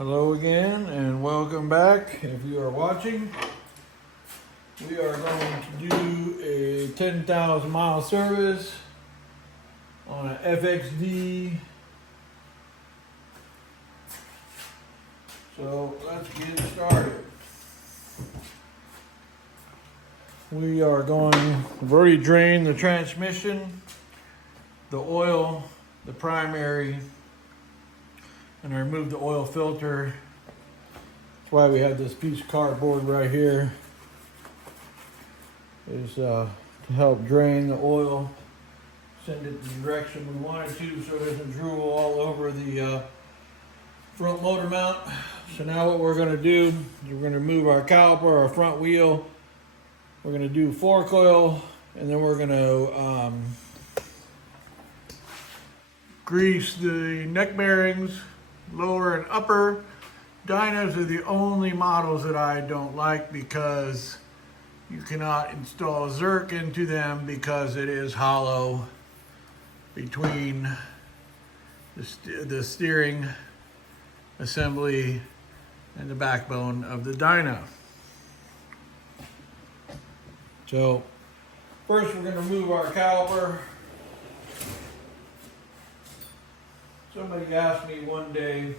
Hello again and welcome back. If you are watching, we are going to do a 10,000 mile service on an FXD. So let's get started. We've already drained the transmission, the oil, the primary, and I removed the oil filter. That's why we have this piece of cardboard right here, is to help drain the oil, send it the direction we want it to so it doesn't drool all over the front motor mount. So now what we're going to do is we're going to remove our caliper, our front wheel. We're going to do fork oil, and then we're going to grease the neck bearings, lower and upper. Dynos are the only models that I don't like because you cannot install Zerk into them because it is hollow between the steering assembly and the backbone of the dyno. So first we're going to remove our caliper. Somebody asked me one day,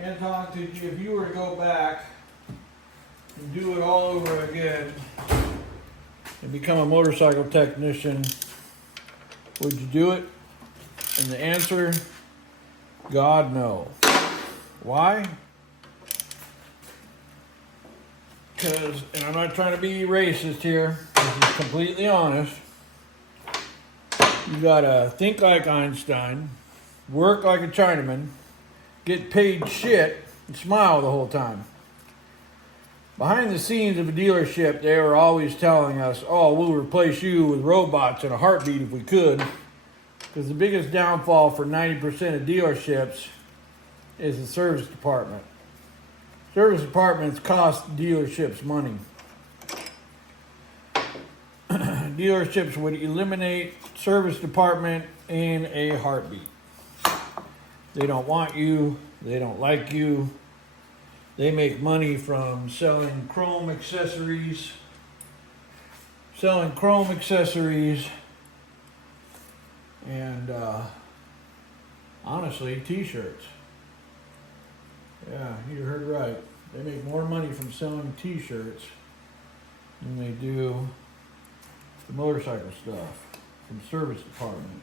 Anton, if you were to go back and do it all over again and become a motorcycle technician, would you do it? And the answer, God, no. Why? Because, and I'm not trying to be racist here, this is completely honest, you gotta think like Einstein, work like a Chinaman, get paid shit, and smile the whole time. Behind the scenes of a dealership, they were always telling us, oh, we'll replace you with robots in a heartbeat if we could. Because the biggest downfall for 90% of dealerships is the service department. Service departments cost dealerships money. Dealerships would eliminate service department in a heartbeat. They don't want you, they don't like you. They make money from selling chrome accessories, and honestly, t-shirts. Yeah, you heard right. They make more money from selling t-shirts than they do the motorcycle stuff from service department.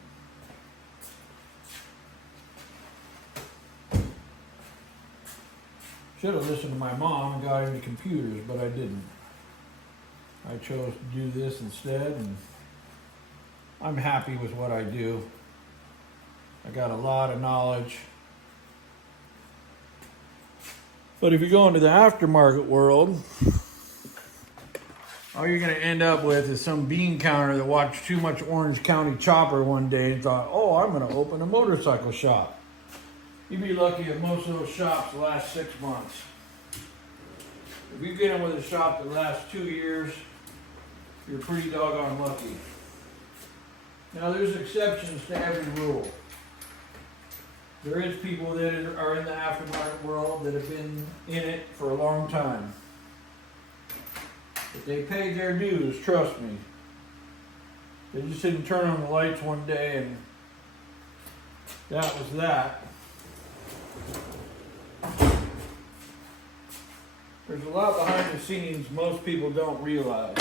Should have listened to my mom and got into computers, but I didn't. I chose to do this instead, and I'm happy with what I do. I got a lot of knowledge. But if you go into the aftermarket world, all you're going to end up with is some bean counter that watched too much Orange County Chopper one day and thought, oh, I'm going to open a motorcycle shop. You'd be lucky if most of those shops last 6 months. If you get in with a shop that lasts 2 years, you're pretty doggone lucky. Now there's exceptions to every rule. There is people that are in the aftermarket world that have been in it for a long time. If they paid their dues, trust me. They just didn't turn on the lights one day and that was that. There's a lot behind the scenes most people don't realize.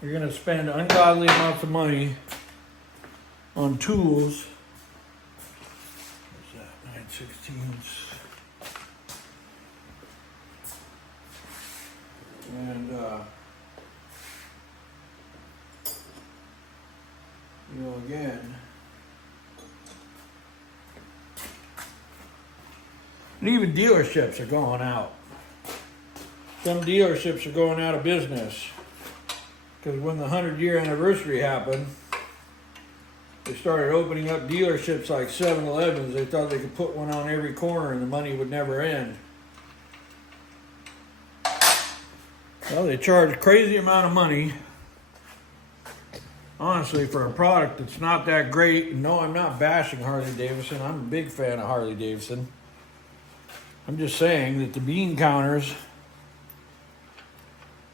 You're going to spend ungodly amounts of money on tools. What's that? 9/16. And, again. And even dealerships are going out. Some dealerships are going out of business. Because when the 100-year anniversary happened, they started opening up dealerships like 7-Elevens. They thought they could put one on every corner and the money would never end. Well, they charge a crazy amount of money, honestly, for a product that's not that great. No, I'm not bashing Harley Davidson. I'm a big fan of Harley Davidson. I'm just saying that the bean counters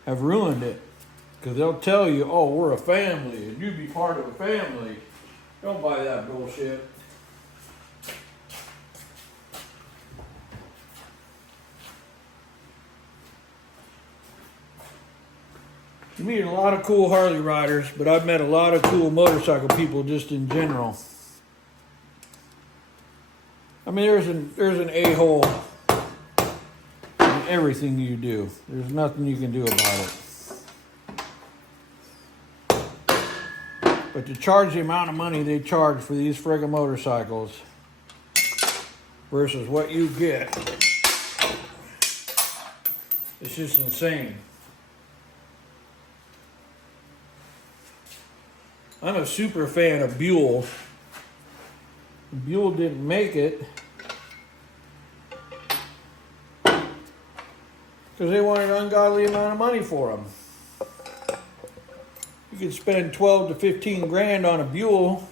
have ruined it. Because they'll tell you, oh, we're a family, and you be part of a family. Don't buy that bullshit. You meet a lot of cool Harley riders, but I've met a lot of cool motorcycle people just in general. I mean, there's an a-hole in everything you do. There's nothing you can do about it. But to charge the amount of money they charge for these friggin' motorcycles versus what you get, it's just insane. I'm a super fan of Buell. Buell didn't make it because they wanted an ungodly amount of money for them. You could spend 12 to 15 grand on a Buell,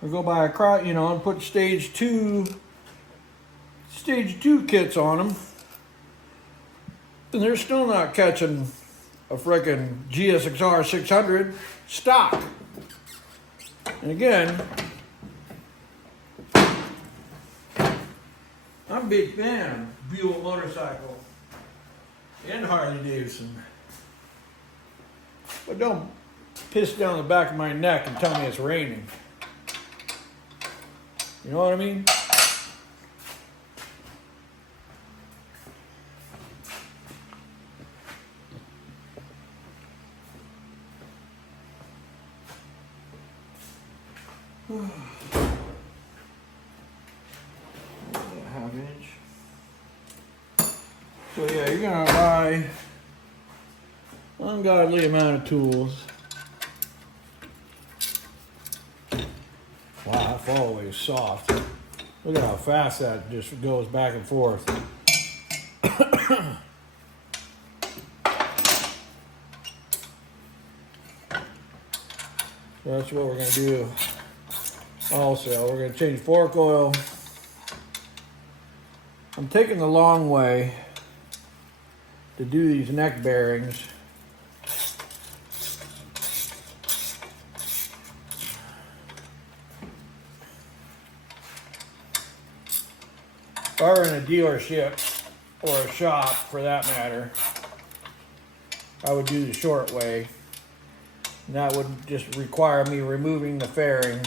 or go buy a and put stage two kits on them, and they're still not catching a frickin' GSXR 600 stock. And again, I'm a big fan of Buell motorcycle and Harley Davidson. But don't piss down the back of my neck and tell me it's raining. You know what I mean? Half-inch. So yeah, you're gonna buy ungodly amount of tools. Wow, that fall away is soft. Look at how fast that just goes back and forth. So that's what we're gonna do. Also, we're gonna change fork oil. I'm taking the long way to do these neck bearings. If I were in a dealership or a shop for that matter, I would do the short way. And that would just require me removing the fairing,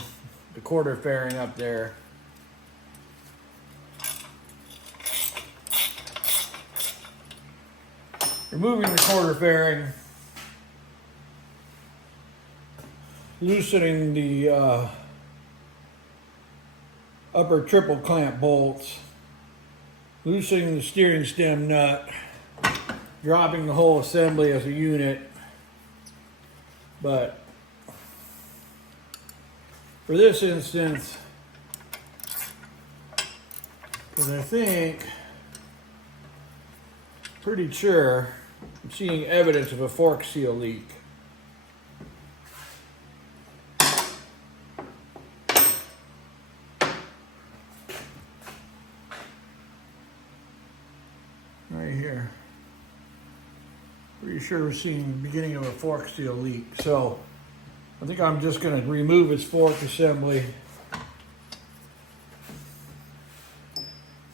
the quarter fairing up there. Removing the quarter fairing, loosening the upper triple clamp bolts, loosening the steering stem nut, dropping the whole assembly as a unit. But for this instance, because I think, pretty sure, I'm seeing evidence of a fork seal leak. Right here. Pretty sure we're seeing the beginning of a fork seal leak. So I think I'm just going to remove its fork assembly.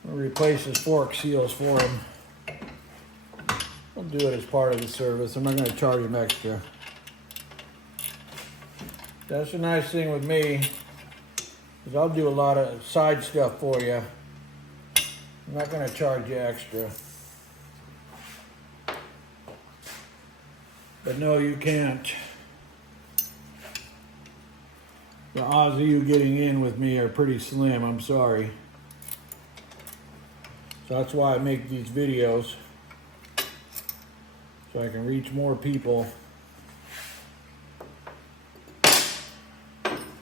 I'll replace his fork seals for him. I'll do it as part of the service. I'm not going to charge him extra. That's the nice thing with me, is I'll do a lot of side stuff for you. I'm not going to charge you extra. But no, you can't. The odds of you getting in with me are pretty slim, I'm sorry. So that's why I make these videos, so I can reach more people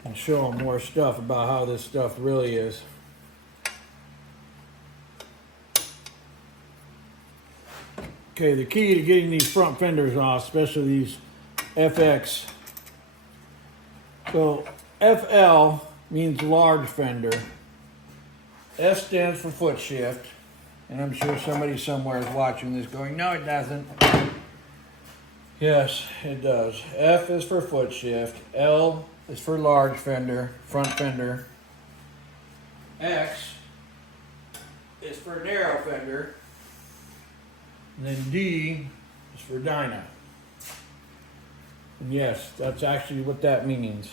and show them more stuff about how this stuff really is. Okay, the key to getting these front fenders off, especially these FX. So FL means large fender. F stands for foot shift. And I'm sure somebody somewhere is watching this going, no, it doesn't. Yes, it does. F is for foot shift. L is for large fender, front fender. X is for narrow fender. And then D is for dyno. And yes, that's actually what that means.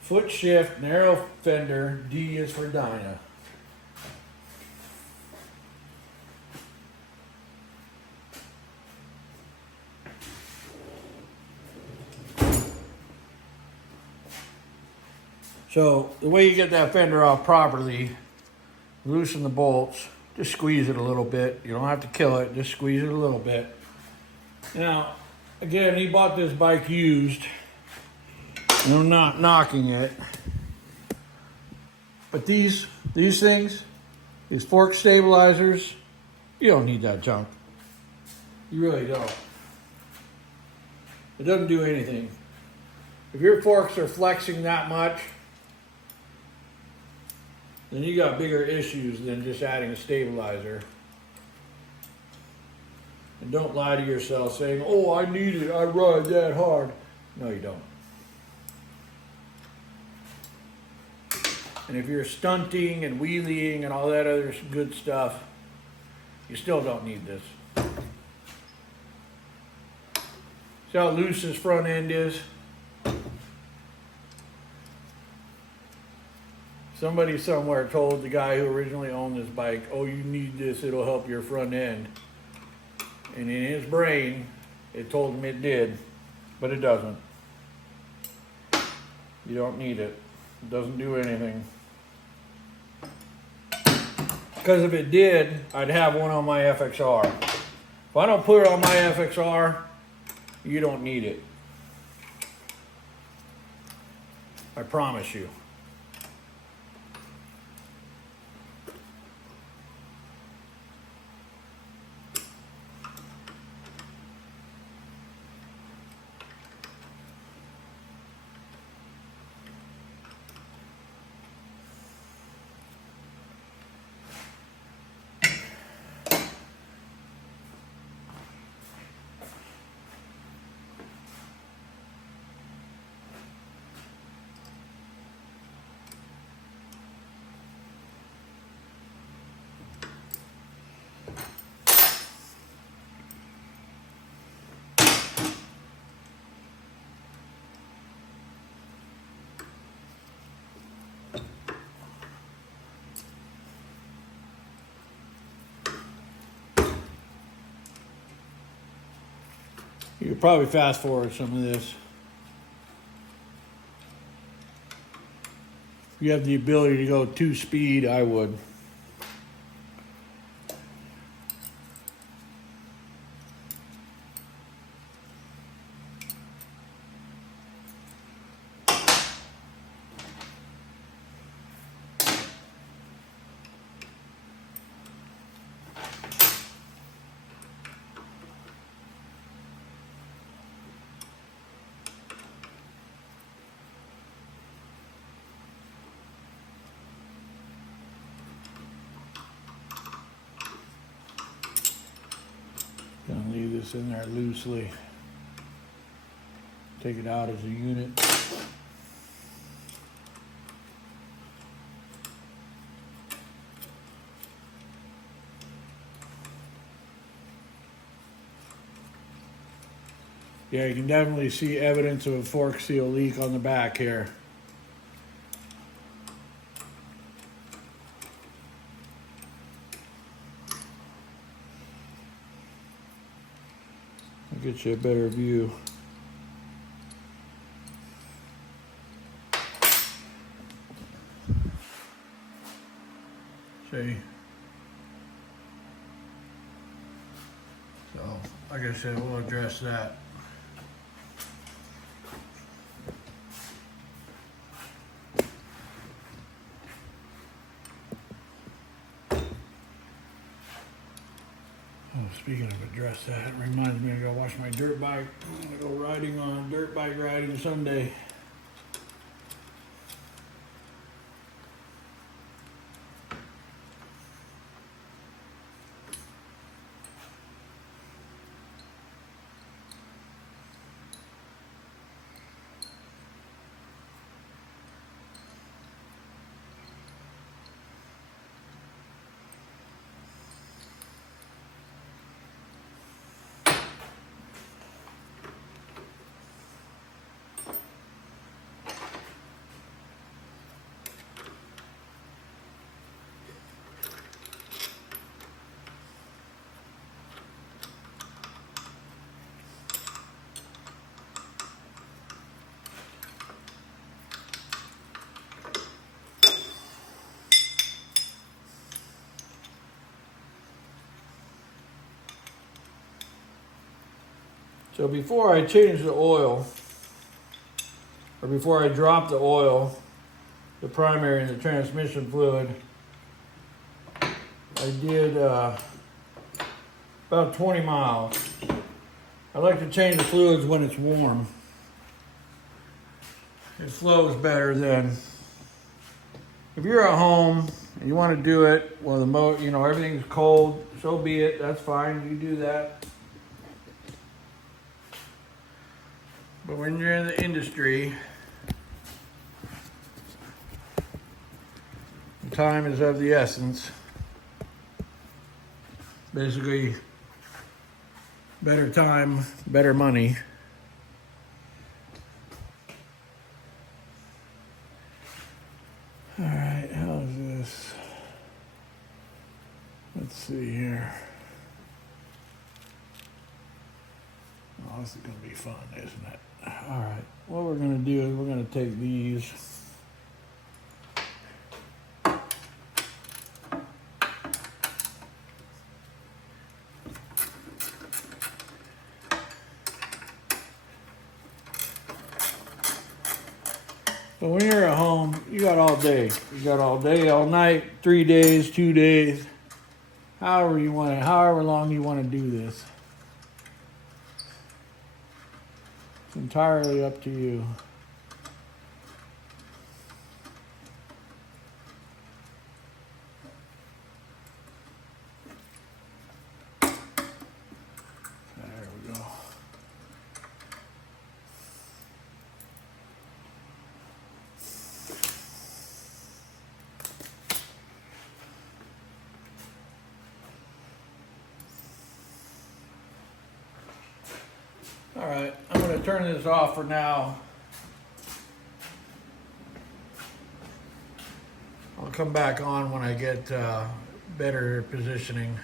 Foot shift, narrow fender, D is for dyno. So the way you get that fender off properly, loosen the bolts, just squeeze it a little bit. You don't have to kill it, just squeeze it a little bit. Now, again, he bought this bike used, and I'm not knocking it. But these things, these fork stabilizers, you don't need that junk. You really don't. It doesn't do anything. If your forks are flexing that much, then you got bigger issues than just adding a stabilizer. And don't lie to yourself saying, oh, I need it, I ride that hard. No, you don't. And if you're stunting and wheeling and all that other good stuff, you still don't need this. See how loose this front end is? Somebody somewhere told the guy who originally owned this bike, oh, you need this, it'll help your front end. And in his brain, it told him it did, but it doesn't. You don't need it. It doesn't do anything. Because if it did, I'd have one on my FXR. If I don't put it on my FXR, you don't need it. I promise you. You could probably fast forward some of this. If you have the ability to go 2-speed, I would. Gonna leave this in there loosely. Take it out as a unit. Yeah, you can definitely see evidence of a fork seal leak on the back here. I'll get you a better view. See? So, like I said, we'll address that. speaking of address that, it reminds me to go wash my dirt bike. I'm gonna go riding on dirt bike riding Sunday. So before I change the oil, or before I drop the oil, the primary and the transmission fluid, I did about 20 miles. I like to change the fluids when it's warm. It flows better than if you're at home and you want to do it while everything's cold. So be it. That's fine. You do that. But when you're in the industry, time is of the essence. Basically, better time, better money. All right, how's this? Let's see here. Oh, this is going to be fun, isn't it? All right, what we're going to do is we're going to take these. But when you're at home, you got all day. You got all day, all night, 3 days, 2 days, however long you want to do this. It's entirely up to you. There we go. All right, I'm going to turn this off for now. I'll come back on when I get better positioning.